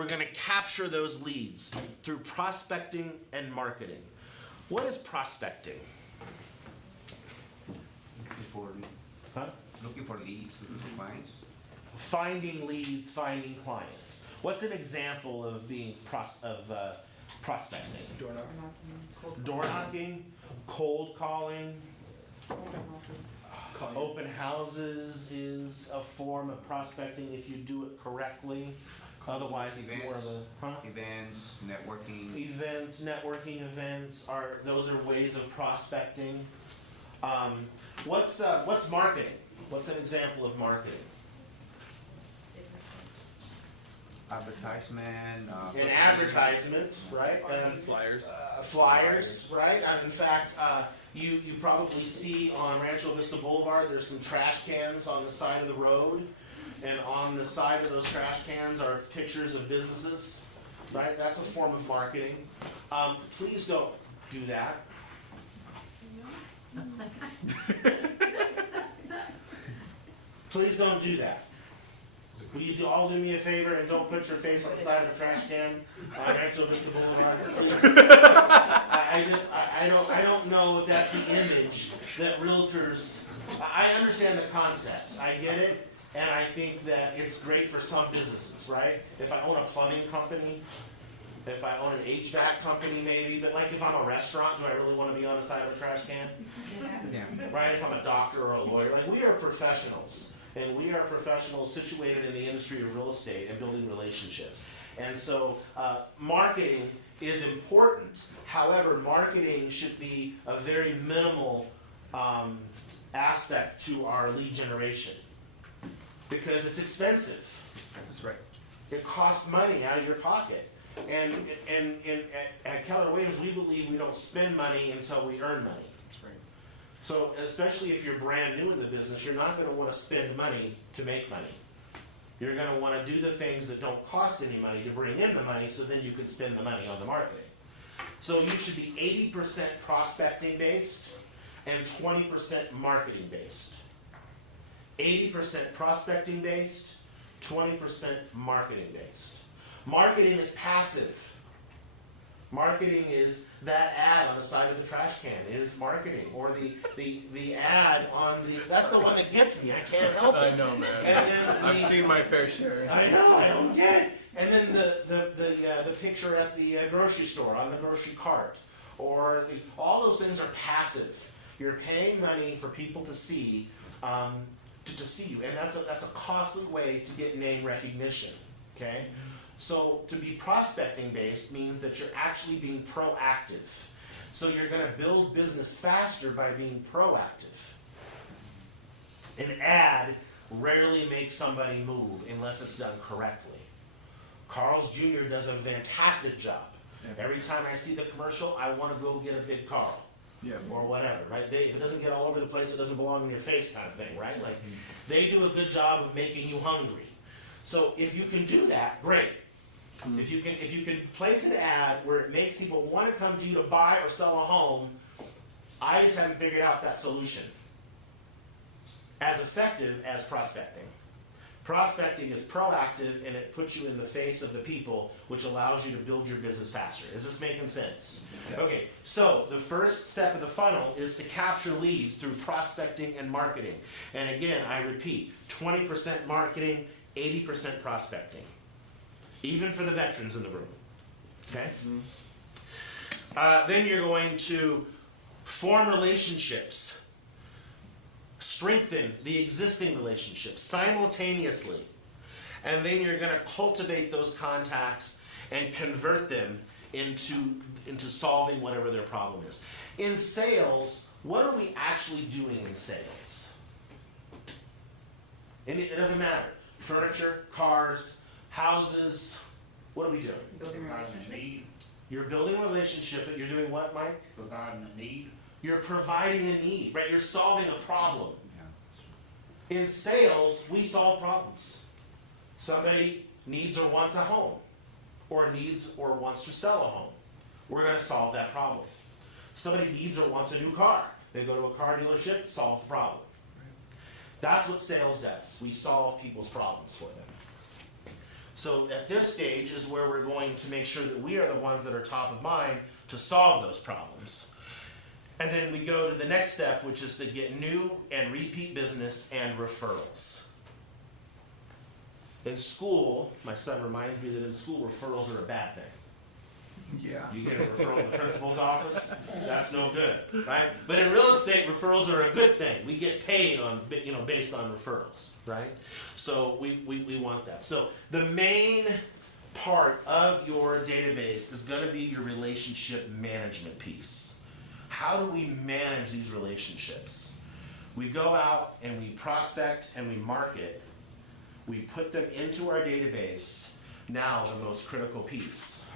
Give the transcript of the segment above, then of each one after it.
we're going to capture those leads through prospecting and marketing. What is prospecting? Looking for leads, looking for clients. Finding leads, finding clients. What's an example of being prospecting? Door knocking, cold calling. Open houses is a form of prospecting if you do it correctly. Otherwise, it's more of a events, networking. Networking events those are ways of prospecting. What's marketing? What's an example of marketing? Advertisement. An advertisement, right? Flyers, right? In fact, you probably see on Rancho Vista Boulevard, there's some trash cans on the side of the road. And on the side of those trash cans are pictures of businesses, right? That's a form of marketing. Please don't do that. Please don't do that. Will you all do me a favor and don't put your face on the side of a trash can on Rancho Vista Boulevard, please? I don't know if that's the image that realtors. I understand the concept. I get it. And I think that it's great for some businesses, right? If I own a plumbing company, if I own an HVAC company maybe, but like if I'm a restaurant, do I really want to be on the side of a trash can? Yeah. Right? If I'm a doctor or a lawyer, like we are professionals. And we are professionals situated in the industry of real estate and building relationships. And so marketing is important. However, marketing should be a very minimal aspect to our lead generation. Because it's expensive. That's right. It costs money out of your pocket. And at Keller Williams, we believe we don't spend money until we earn money. That's right. So especially if you're brand new in the business, you're not going to want to spend money to make money. You're going to want to do the things that don't cost any money to bring in the money so then you can spend the money on the marketing. So you should be 80% prospecting based and 20% marketing based. 80% prospecting based, 20% marketing based. Marketing is passive. Marketing is that ad on the side of the trash can is marketing, or the ad on that's the one that gets me. I can't help it. I know, man. And then I've seen my fair share. I know, I don't get it. And then the picture at the grocery store on the grocery cart, or all those things are passive. You're paying money for people to see. To see you, and that's a costly way to get name recognition. Okay, so to be prospecting based means that you're actually being proactive. So you're going to build business faster by being proactive. An ad rarely makes somebody move unless it's done correctly. Carl's Jr. does a fantastic job. Every time I see the commercial, I want to go get a big Carl. Yeah. Or whatever, right? If it doesn't get all over the place, it doesn't belong in your face kind of thing, right? Like, they do a good job of making you hungry. So if you can do that, great. If you can place an ad where it makes people want to come to you to buy or sell a home, I just haven't figured out that solution. As effective as prospecting. Prospecting is proactive and it puts you in the face of the people, which allows you to build your business faster. Is this making sense? Yes. Okay, so the first step of the funnel is to capture leads through prospecting and marketing. And again, I repeat, 20% marketing, 80% prospecting. Even for the veterans in the room. Okay? Then you're going to form relationships. Strengthen the existing relationships simultaneously. And then you're going to cultivate those contacts and convert them into solving whatever their problem is. In sales, what are we actually doing in sales? And it doesn't matter. Furniture, cars, houses, what are we doing? Building relationship. You're building a relationship, but you're doing what, Mike? Providing a need. You're providing a need, right? You're solving a problem. In sales, we solve problems. Somebody needs or wants a home, or needs or wants to sell a home. We're going to solve that problem. Somebody needs or wants a new car. They go to a car dealership, solve the problem. That's what sales does. We solve people's problems for them. So at this stage is where we're going to make sure that we are the ones that are top of mind to solve those problems. And then we go to the next step, which is to get new and repeat business and referrals. In school, my son reminds me that in school, referrals are a bad thing. Yeah. You get a referral to the principal's office, that's no good, right? But in real estate, referrals are a good thing. We get paid on, based on referrals, right? So we want that. So the main part of your database is going to be your relationship management piece. How do we manage these relationships? We go out and we prospect and we market. We put them into our database. Now the most critical piece,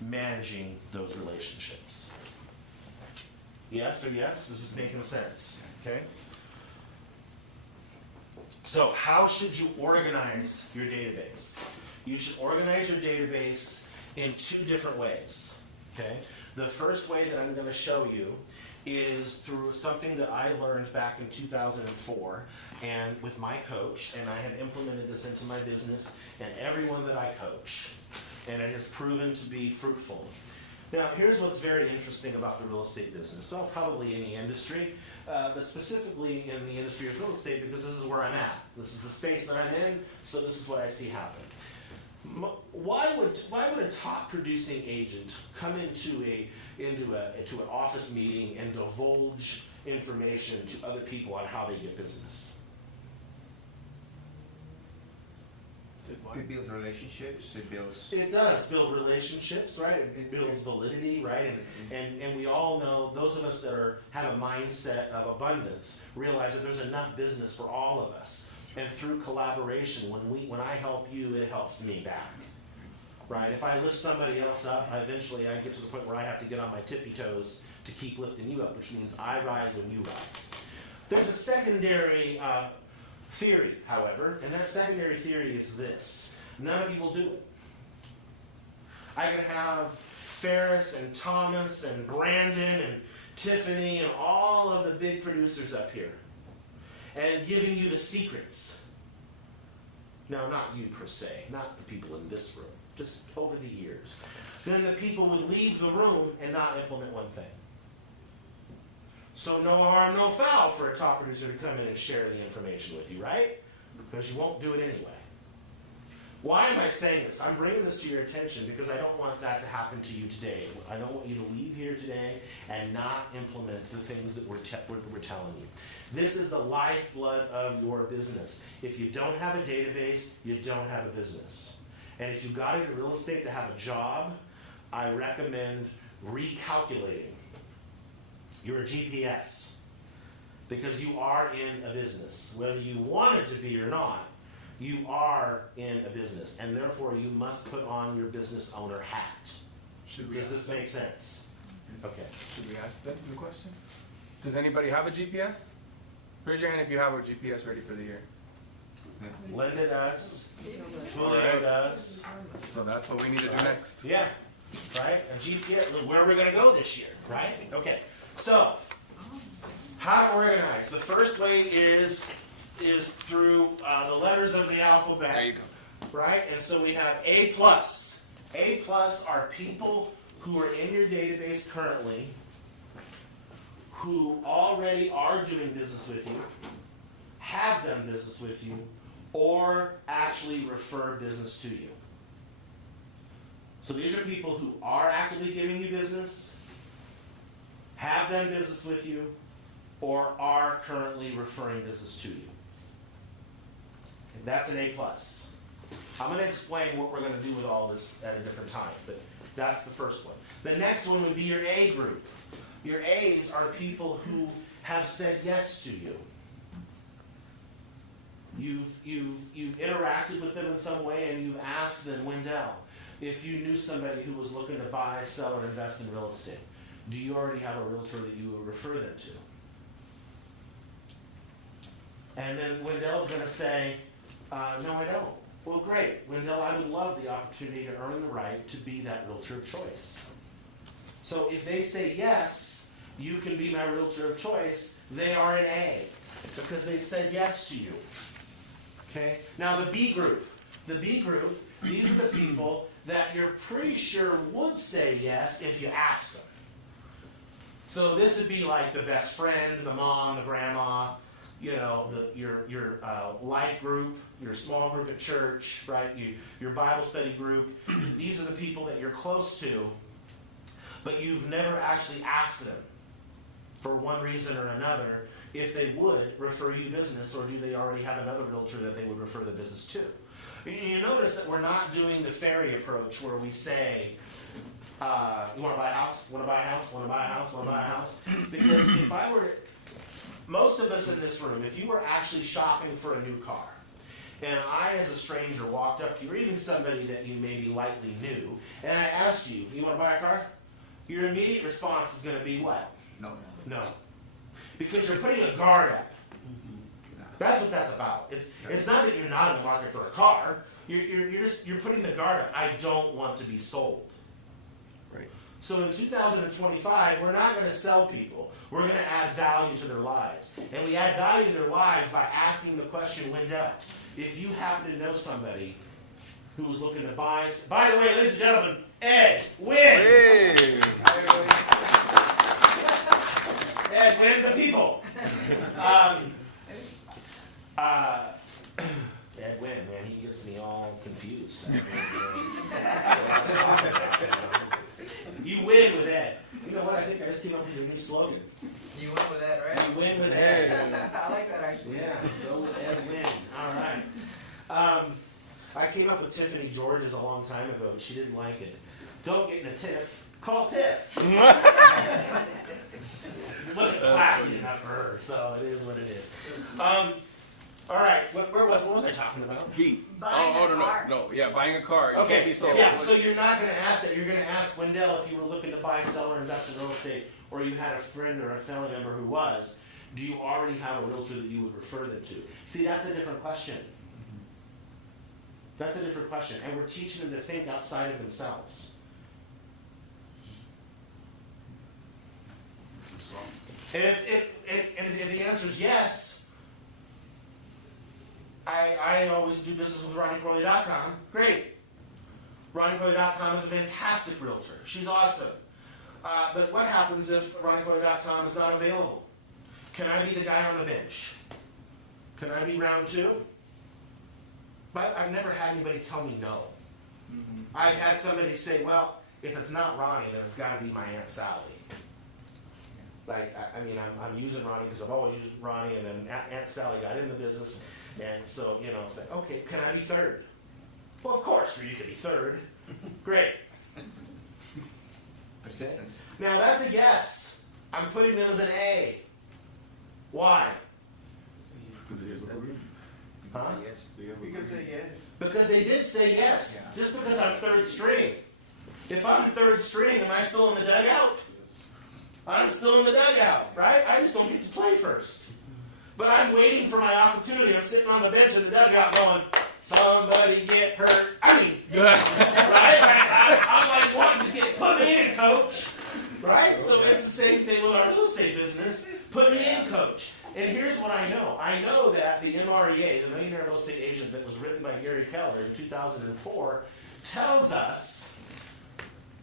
managing those relationships. Yes or yes? This is making sense, okay? So how should you organize your database? You should organize your database in two different ways, okay? The first way that I'm going to show you is through something that I learned back in 2004 and with my coach, and I have implemented this into my business and everyone that I coach, and it has proven to be fruitful. Now, here's what's very interesting about the real estate business. Well, probably any industry, but specifically in the industry of real estate, because this is where I'm at. This is the space that I'm in, so this is what I see happen. Why would a top producing agent come into an office meeting and divulge information to other people on how they get business? It builds relationships, It does build relationships, right? It builds validity, right? And we all know, those of us that have a mindset of abundance, realize that there's enough business for all of us. And through collaboration, when I help you, it helps me back, right? If I lift somebody else up, eventually I get to the point where I have to get on my tippy toes to keep lifting you up, which means I rise when you rise. There's a secondary theory, however, and that secondary theory is this: none of you will do it. I could have Ferris and Thomas and Brandon and Tiffany and all of the big producers up here and giving you the secrets. Now, not you per se, not the people in this room, just over the years. Then the people would leave the room and not implement one thing. So no harm, no foul for a top producer to come in and share the information with you, right? Because you won't do it anyway. Why am I saying this? I'm bringing this to your attention because I don't want that to happen to you today. I don't want you to leave here today and not implement the things that we're telling you. This is the lifeblood of your business. If you don't have a database, you don't have a business. And if you got into real estate to have a job, I recommend recalculating your GPS, because you are in a business. Whether you want it to be or not, you are in a business, and therefore you must put on your business owner hat. Does this make sense? Okay. Should we ask them the question? Does anybody have a GPS? Raise your hand if you have a GPS ready for the year. Linda does. Julio does. So that's what we need to do next. Yeah. Right? A GPS. Where are we going to go this year? Right? Okay. So, how to organize. The first way is through the letters of the alphabet. There you go. Right? And so we have A+. A+ are people who are in your database currently who already are doing business with you, have done business with you, or actually refer business to you. So these are people who are actively giving you business, have done business with you, or are currently referring business to you. That's an A+. I'm going to explain what we're going to do with all this at a different time, but that's the first one. The next one would be your A group. Your A's are people who have said yes to you. You've interacted with them in some way, and you've asked them, Wendell, if you knew somebody who was looking to buy, sell, or invest in real estate, do you already have a realtor that you would refer them to? And then Wendell's going to say, no, I don't. Well, great. Wendell, I would love the opportunity to earn the right to be that realtor of choice. So if they say yes, you can be my realtor of choice, they are an A because they said yes to you. Okay? Now the B group. The B group, these are the people that you're pretty sure would say yes if you asked them. So this would be like the best friend, the mom, the grandma, you know, your life group, your small group at church, right? Your Bible study group. These are the people that you're close to, but you've never actually asked them for one reason or another if they would refer you business, or do they already have another realtor that they would refer the business to. You notice that we're not doing the fairy approach where we say, you want to buy a house? Want to buy a house? Want to buy a house? Want to buy a house? Because if I were, most of us in this room, if you were actually shopping for a new car, and I as a stranger walked up to you, or even somebody that you maybe lightly knew, and I asked you, you want to buy a car? Your immediate response is going to be what? No. No. Because you're putting a guard up. That's what that's about. It's not that you're not in the market for a car. You're putting the guard up. I don't want to be sold. Right. So in 2025, we're not going to sell people. We're going to add value to their lives. And we add value to their lives by asking the question, Wendell, if you happen to know somebody who's looking to buy... By the way, ladies and gentlemen, Ed Wynn. Hey. Ed Wynn, the people. Ed Wynn, man, he gets me all confused. You win with Ed. You know what? I think I just came up with a new slogan. You went with that, right? You win with Ed. I like that actually. Yeah, go with Ed Wynn. All right. I came up with Tiffany George's a long time ago, but she didn't like it. Don't get in a tiff. Call Tiff. It wasn't classy enough for her, so it is what it is. All right, what was I talking about? Buying a car. No, yeah, buying a car. It can't Okay, be sold. yeah, so you're not going to ask that. You're going to ask Wendell if you were looking to buy, sell, or invest in real estate, or you had a friend or a family member who was, do you already have a realtor that you would refer them to? See, that's a different question. That's a different question, and we're teaching them to think outside of themselves. And if the answer is yes, I always do business with RonnieCrowley.com. Great. RonnieCrowley.com is a fantastic realtor. She's awesome. But what happens if RonnieCrowley.com is not available? Can I be the guy on the bench? Can I be round two? But I've never had anybody tell me no. I've had somebody say, well, if it's not Ronnie, then it's got to be my Aunt Sally. Like, I mean, I'm using Ronnie because I've always used Ronnie, and then Aunt Sally got in the business, and so, you know, it's like, okay, can I be third? Well, of course, you can be third. Great. Persistence. Now, that's a yes. I'm putting them as an A. Why? Huh? Yes. You can say yes. Because they did say yes. Yeah. Just because I'm third string. If I'm third string, am I still in the dugout? I'm still in the dugout, right? I just don't get to play first. But I'm waiting for my opportunity. I'm sitting on the bench in the dugout going, somebody get hurt. I mean, right? I'm like wanting to get put me in, coach. Right? So it's the same thing with our real estate business. Put me in, coach. And here's what I know. I know that the MREA, the Millionaire Real Estate Agent that was written by Gary Keller in 2004, tells us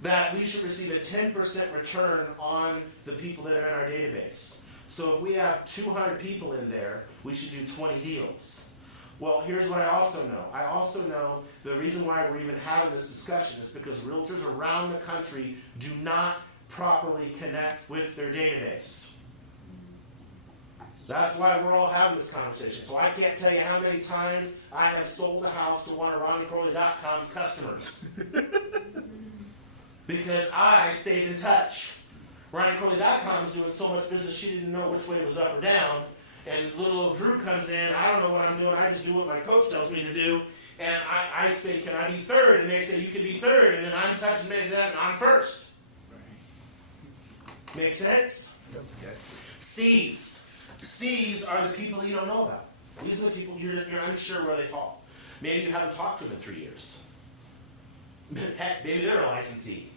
that we should receive a 10% return on the people that are in our database. So if we have 200 people in there, we should do 20 deals. Well, here's what I also know. I also know the reason why we're even having this discussion is because realtors around the country do not properly connect with their database. That's why we're all having this conversation. So I can't tell you how many times I have sold a house to one of RonnieCrowley.com's customers. Because I stayed in touch. RonnieCrowley.com is doing so much business she didn't know which way was up or down. And little old Drew comes in, I don't know what I'm doing, I just do what my coach tells me to do. And I say, can I be third? And they say, you can be third. And then I'm touching base and I'm first. Make sense? Yes. C's. C's are the people you don't know about. These are the people you're unsure where they fall. Maybe you haven't talked to them in 3 years. Heck, maybe they're a licensee,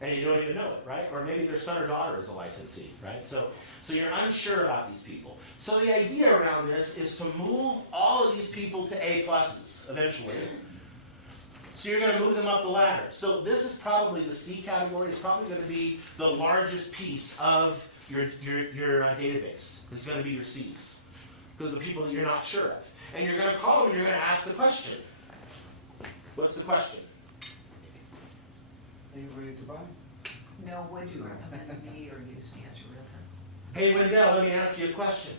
and you don't even know it, right? Or maybe their son or daughter is a licensee, right? So you're unsure about these people. So the idea around this is to move all of these people to A pluses eventually, So you're going to move them up the ladder. So this is probably the C category. Is probably going to be the largest piece of your database. It's going to be your C's, because of the people that you're not sure of. And you're going to call them and you're going to ask the question. What's the question? Are you ready to buy? No, would you recommend me or use me as your realtor? Hey Wendell, let me ask you a question.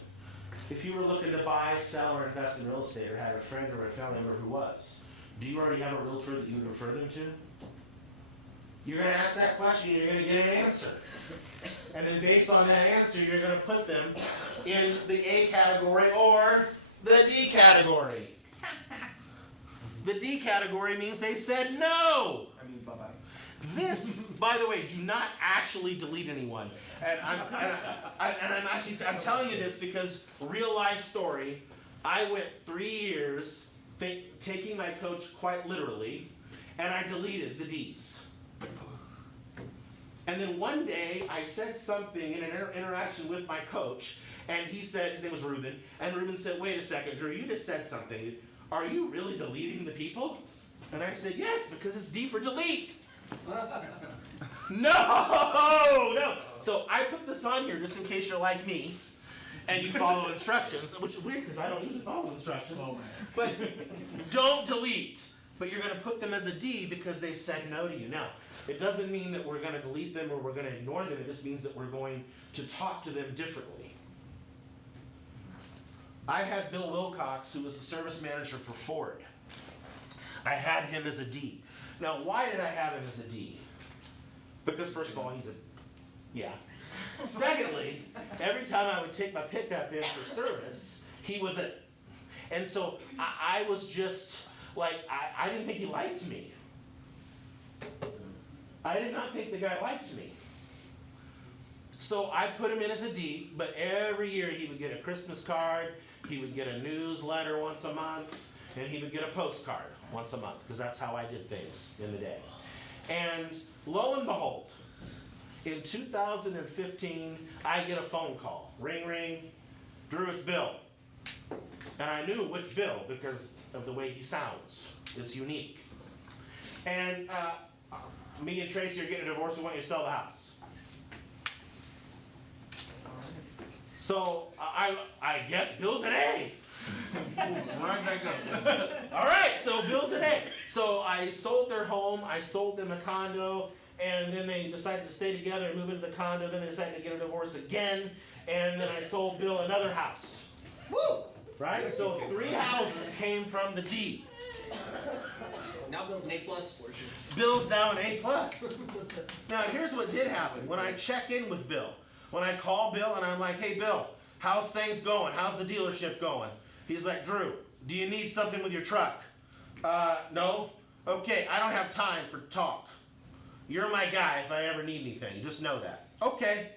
If you were looking to buy, sell, or invest in real estate, or had a friend or a family member who was, do you already have a realtor that you would refer them to? You're going to ask that question, you're going to get an answer. And then based on that answer, you're going to put them in the A category or the D category. The D category means they said no. I mean, bye-bye. This, by the way, do not actually delete anyone. And I'm telling you this because real life story. I went 3 years taking my coach quite literally, and I deleted the D's. And then one day I said something in an interaction with my coach, and he said, his name was Ruben, and Ruben said, "Wait a second, Drew, you just said something. Are you really deleting the people?" And I said, "Yes, because it's D for delete." No. So I put this on here just in case you're like me and you follow instructions, which is weird because I don't usually follow instructions. But don't delete. But you're going to put them as a D because they've said no to you. Now, it doesn't mean that we're going to delete them or we're going to ignore them. It just means that we're going to talk to them differently. I had Bill Wilcox, who was the service manager for Ford. I had him as a D. Now, why did I have him as a D? Because first of all, he's a, yeah. Secondly, every time I would take my pickup in for service, he was a, and so I was just like, I didn't think he liked me. I did not think the guy liked me. So I put him in as a D, but every year he would get a Christmas card, he would get a newsletter once a month, and he would get a postcard once a month, because that's how I did things in the day. And lo and behold, in 2015, I get a phone call. Ring, ring. Drew, it's Bill. And I knew which Bill because of the way he sounds. It's unique. And me and Tracy are getting a divorce. We want you to sell the house. So I guess Bill's an A. Right back up. All right, so Bill's an A. So I sold their home, I sold them a condo, and then they decided to stay together and move into the condo. Then they decided to get a divorce again, and then I sold Bill another house. Woo! Right? So 3 houses came from the D. Now Bill's an A+. Bill's now an A+. Now here's what did happen. When I check in with Bill, when I call Bill and I'm like, "Hey Bill, how's things going? How's the dealership going?" He's like, "Drew, do you need something with your truck?" No. "Okay, I don't have time for talk. You're my guy if I ever need anything. Just know that." Okay.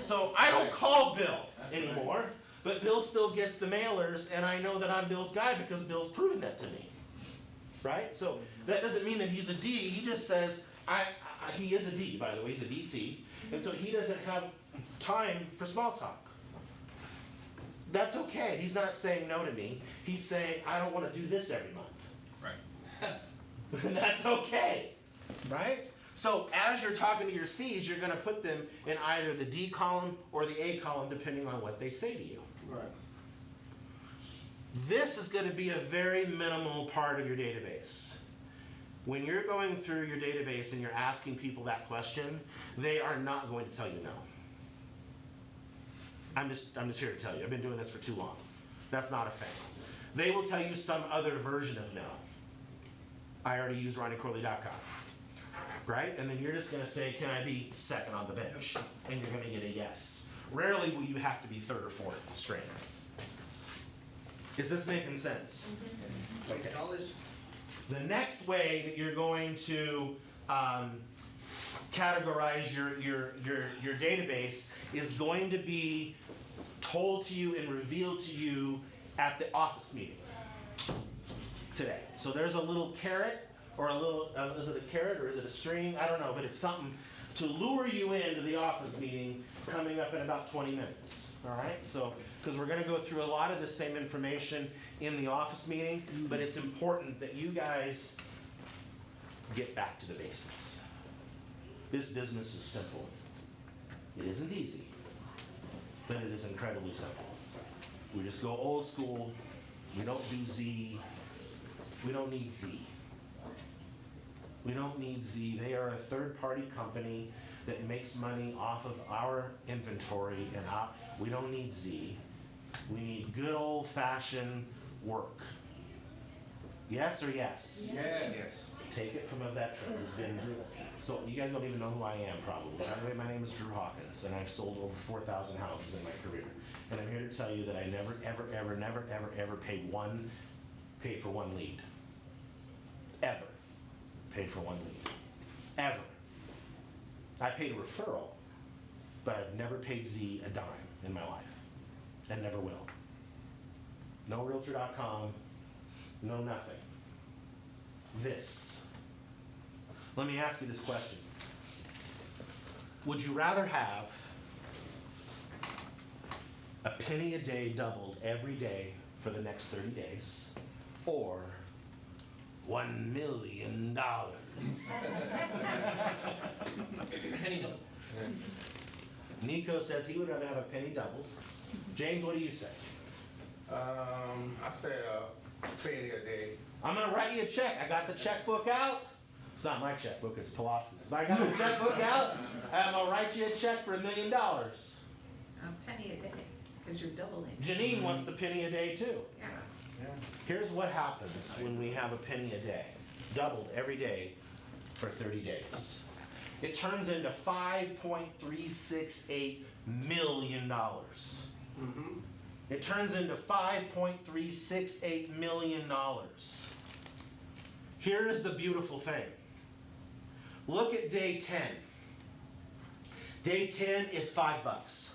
So I don't call Bill anymore, but Bill still gets the mailers, and I know that I'm Bill's guy because Bill's proven that to me. Right? So that doesn't mean that he's a D. He just says, he is a D, by the way. He's a DC. And so he doesn't have time for small talk. That's okay. He's not saying no to me. He's saying, "I don't want to do this every month." Right. That's okay. Right? So as you're talking to your C's, you're going to put them in either the D column or the A column, depending on what they say to you. Right. This is going to be a very minimal part of your database. When you're going through your database and you're asking people that question, they are not going to tell you no. I'm just here to tell you. I've been doing this for too long. That's not a thing. They will tell you some other version of no. I already used RonnieCorley.com. Right? And then you're just going to say, "Can I be second on the bench?" And you're going to get a yes. Rarely will you have to be third or fourth string. Is this making sense? Okay. The next way that you're going to categorize your database is going to be told to you and revealed to you at the office meeting today. So there's a little carrot or a little, is it a carrot or is it a string? I don't know, but it's something to lure you into the office meeting coming up in about 20 minutes. All right? So, because we're going to go through a lot of the same information in the office meeting, but it's important that you guys get back to the basics. This business is simple. It isn't easy, but it is incredibly simple. We just go old school. We don't do Z. We don't need Z. We don't need Z. They are a third-party company that makes money off of our inventory, and we don't need Z. We need good old-fashioned work. Yes or yes? Yes. Take it from a veteran who's been through it. So you guys don't even know who I am, probably. By the way, my name is Dru Hawkins, and I've sold over 4,000 houses in my career. And I'm here to tell you that I never, ever, ever, never, ever, ever paid for one lead. Ever paid for one lead. Ever. I paid a referral, but I've never paid Z a dime in my life, and never will. No Realtor.com, no nothing. This. Let me ask you this question. Would you rather have a penny a day doubled every day for the next 30 days, or $1 million? Penny double. Nico says he would rather have a penny doubled. James, what do you say? I say a penny a day. I'm gonna write you a check. I got the checkbook out. It's not my checkbook, it's Palacios. But I got the checkbook out, and I'm gonna write you a check for $1 million. A penny a day, because you're doubling. Janine wants the penny a day too. Yeah. Here's what happens when we have a penny a day, doubled every day for 30 days. It turns into $5.368 million. It turns into $5.368 million. Here is the beautiful thing. Look at day 10. Day 10 is $5.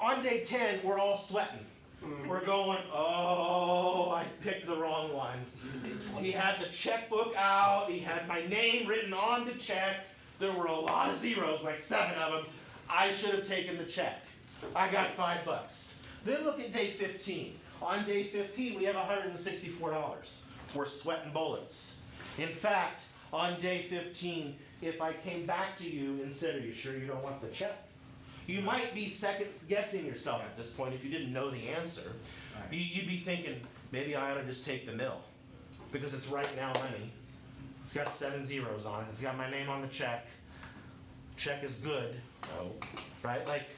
On day 10, we're all sweating. We're going, oh, I picked the wrong one. He had the checkbook out. He had my name written on the check. There were a lot of zeros, like 7 of them. I should have taken the check. I got $5. Then look at day 15. On day 15, we have $164. We're sweating bullets. In fact, on day 15, if I came back to you and said, are you sure you don't want the check? You might be second guessing yourself at this point if you didn't know the answer. You'd be thinking, maybe I ought to just take the mill because it's right now money. It's got 7 zeros on it. It's got my name on the check. Check is good. No. Right? Like,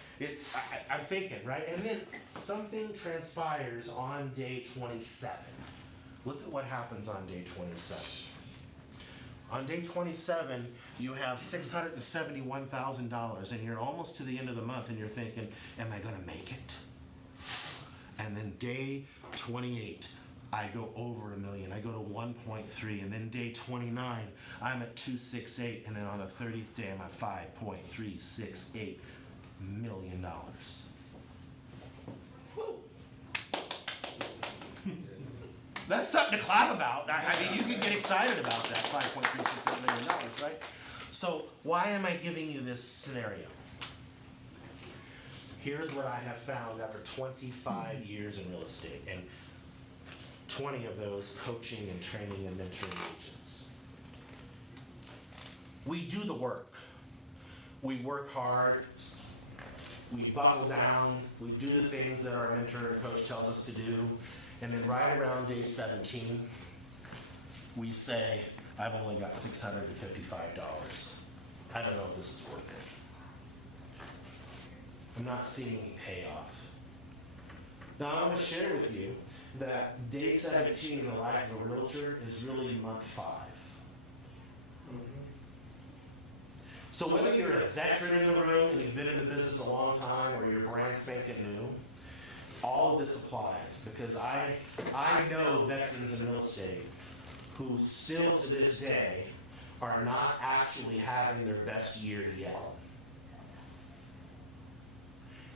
I'm thinking, right? And then something transpires on day 27. Look at what happens on day 27. On day 27, you have $671,000, and you're almost to the end of the month, and you're thinking, am I going to make it? And then day 28, I go over $1 million. I go to 1.3, and then day 29, I'm at 268, and then on the 30th day, I'm at $5.368 million. Woo. That's something to clap about. I mean, you can get excited about that $5.368 million, right? So why am I giving you this scenario? Here's what I have found after 25 years in real estate, and 20 of those coaching and training and mentoring agents. We do the work. We work hard. We buckle down. We do the things that our mentor or coach tells us to do. And then right around day 17, we say, I've only got $655. I don't know if this is worth it. I'm not seeing any payoff. Now I want to share with you that day 17 in the life of a realtor is really month 5. So whether you're a veteran in the room and you've been in the business a long time or you're brand spanking new, all of this applies because I know veterans in real estate who still to this day are not actually having their best year yet.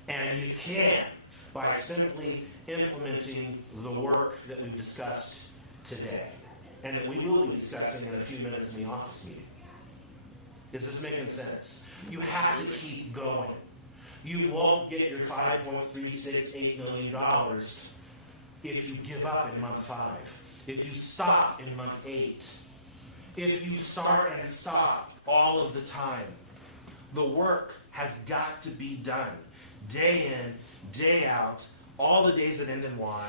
And you can by simply implementing the work that we've discussed today and that we will be discussing in a few minutes in the office meeting. Is this making sense? You have to keep going. You won't get your $5.368 million if you give up in month 5. if you stop in month 8, if you start and stop all of the time, the work has got to be done. Day in, day out, all the days that end in Y.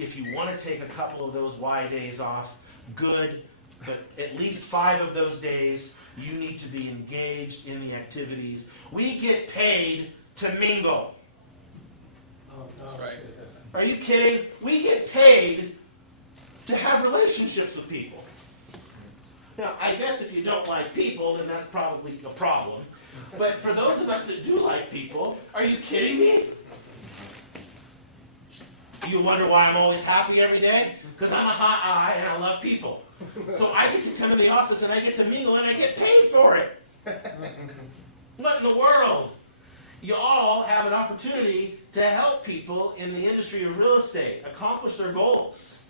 If you want to take a couple of those Y days off, good, but at least 5 of those days, you need to be engaged in the activities. We get paid to mingle. That's right. Are you kidding? We get paid to have relationships with people. Now, I guess if you don't like people, then that's probably a problem. But for those of us that do like people, are you kidding me? You wonder why I'm always happy every day? Because I'm a hot eye and I love people. So I get to come in the office and I get to mingle and I get paid for it. What in the world? You all have an opportunity to help people in the industry of real estate accomplish their goals.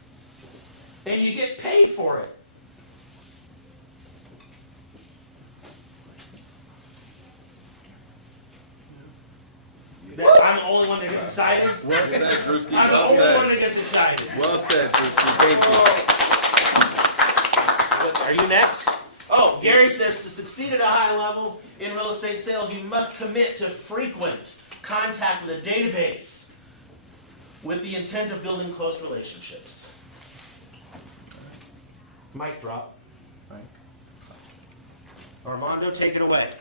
And you get paid for it. I'm the only one that gets excited. Well said, Drewski. I'm the Well only one said. that gets excited. Well said, Drewski. Thank you. Are you next? Oh, Gary says to succeed at a high level in real estate sales, you must commit to frequent contact with a database with the intent of building close relationships. Mic drop. Frank. Armando, take it away.